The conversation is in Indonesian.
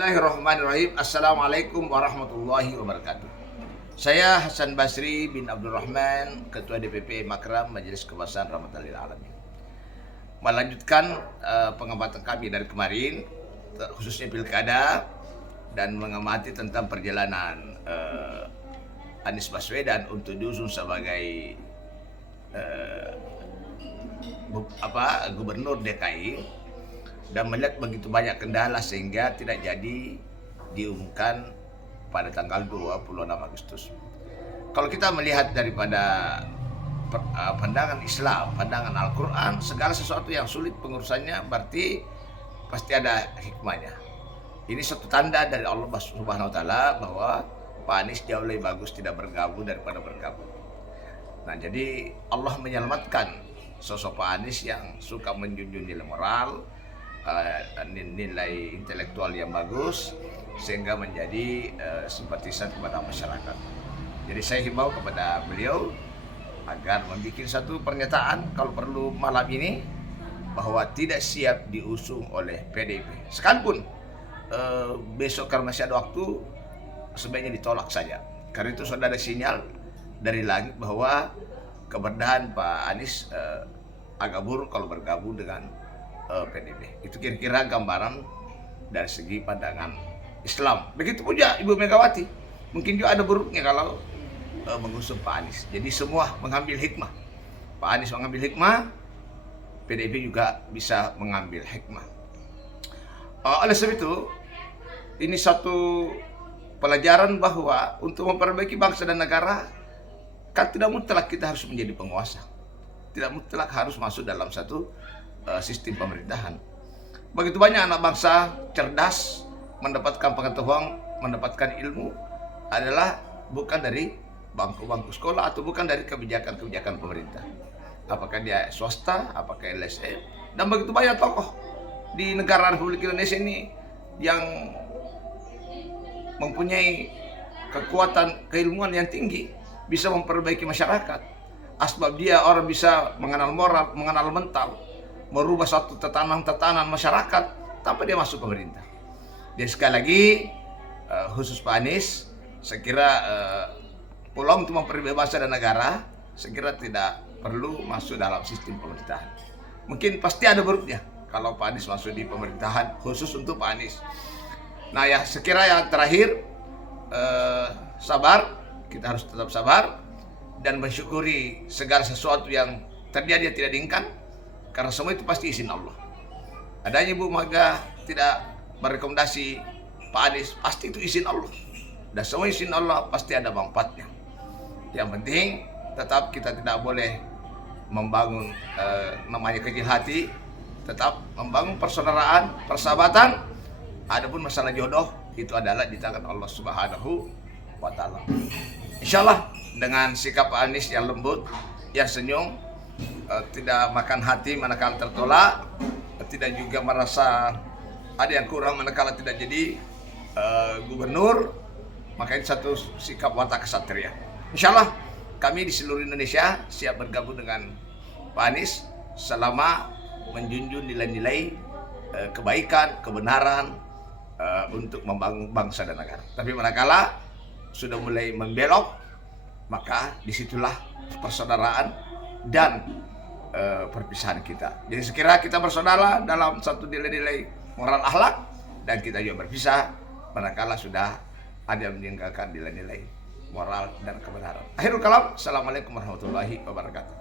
Bismillahirrahmanirrahim. Assalamualaikum warahmatullahi wabarakatuh. Saya Hasan Basri bin Abdul Rahman, Ketua DPP Makram Majelis Kebangsasan Rahmatan lil Alamin. Melanjutkan pengamatan kami dari kemarin, khususnya pilkada, dan mengamati tentang perjalanan Anies Baswedan untuk diusung sebagai Gubernur DKI, dan melihat begitu banyak kendala sehingga tidak jadi diumumkan pada tanggal 26 Agustus. Kalau kita melihat daripada pandangan Islam, pandangan Al-Quran, segala sesuatu yang sulit pengurusannya berarti pasti ada hikmahnya. Ini satu tanda dari Allah Subhanahu wa Ta'ala bahwa Pak Anies jauh lebih bagus tidak bergabung daripada bergabung. Nah, jadi Allah menyelamatkan sosok Pak Anies yang suka menjunjung nilai moral, nilai intelektual yang bagus, sehingga menjadi simpatisan kepada masyarakat. Jadi saya himbau kepada beliau agar membuat satu pernyataan kalau perlu malam ini bahwa tidak siap diusung oleh PDIP. Sekalipun besok karena masih ada waktu, sebaiknya ditolak saja. Karena itu sudah ada sinyal dari langit bahwa keberadaan Pak Anies agak buruk kalau bergabung dengan PDIP. Itu kira-kira gambaran dari segi pandangan Islam. Begitu juga Ibu Megawati. Mungkin juga ada buruknya kalau mengusung Pak Anies. Jadi semua mengambil hikmah. Pak Anies mengambil hikmah, PDIP juga bisa mengambil hikmah. Oleh sebab itu, ini satu pelajaran bahwa untuk memperbaiki bangsa dan negara, kan tidak mutlak kita harus menjadi penguasa. Tidak mutlak harus masuk dalam satu sistem pemerintahan. Begitu banyak anak bangsa cerdas, mendapatkan pengetahuan, mendapatkan ilmu adalah bukan dari bangku-bangku sekolah atau bukan dari kebijakan-kebijakan pemerintah. Apakah dia swasta, apakah LSM, dan begitu banyak tokoh di negara Republik Indonesia ini yang mempunyai kekuatan keilmuan yang tinggi, bisa memperbaiki masyarakat. Asbab dia orang bisa mengenal moral, mengenal mental, merubah satu tatanan masyarakat tanpa dia masuk pemerintah. Jadi sekali lagi, khusus Pak Anies, saya kira peluang untuk memperbaiki bangsa dan negara, saya kira tidak perlu masuk dalam sistem pemerintahan. Mungkin pasti ada buruknya kalau Pak Anies masuk di pemerintahan, khusus untuk Pak Anies. Nah ya, sekira yang terakhir, sabar, kita harus tetap sabar dan mensyukuri segala sesuatu yang terjadi yang tidak diinginkan, karena semua itu pasti izin Allah. Adanya Bu Mega tidak merekomendasi Pak Anies, pasti itu izin Allah. Dan semua izin Allah pasti ada manfaatnya. Yang penting tetap kita tidak boleh membangun namanya kecil hati, tetap membangun persaudaraan, persahabatan. Adapun masalah jodoh itu adalah di tangan Allah Subhanahu wa Ta'ala. Insyaallah dengan sikap Pak Anies yang lembut, yang senyum, tidak makan hati manakala tertolak, tidak juga merasa ada yang kurang manakala tidak jadi gubernur, maka ini satu sikap watak kesatria. Insyaallah kami di seluruh Indonesia siap bergabung dengan Pak Anies selama menjunjung nilai-nilai kebaikan, kebenaran untuk membangun bangsa dan negara. Tapi manakala sudah mulai membelok, maka disitulah persaudaraan dan perpisahan kita. Jadi sekira kita bersaudara dalam satu nilai-nilai moral akhlak, dan kita juga berpisah manakala sudah ada yang meninggalkan nilai-nilai moral dan kebenaran. Akhirul kalam, assalamualaikum warahmatullahi wabarakatuh.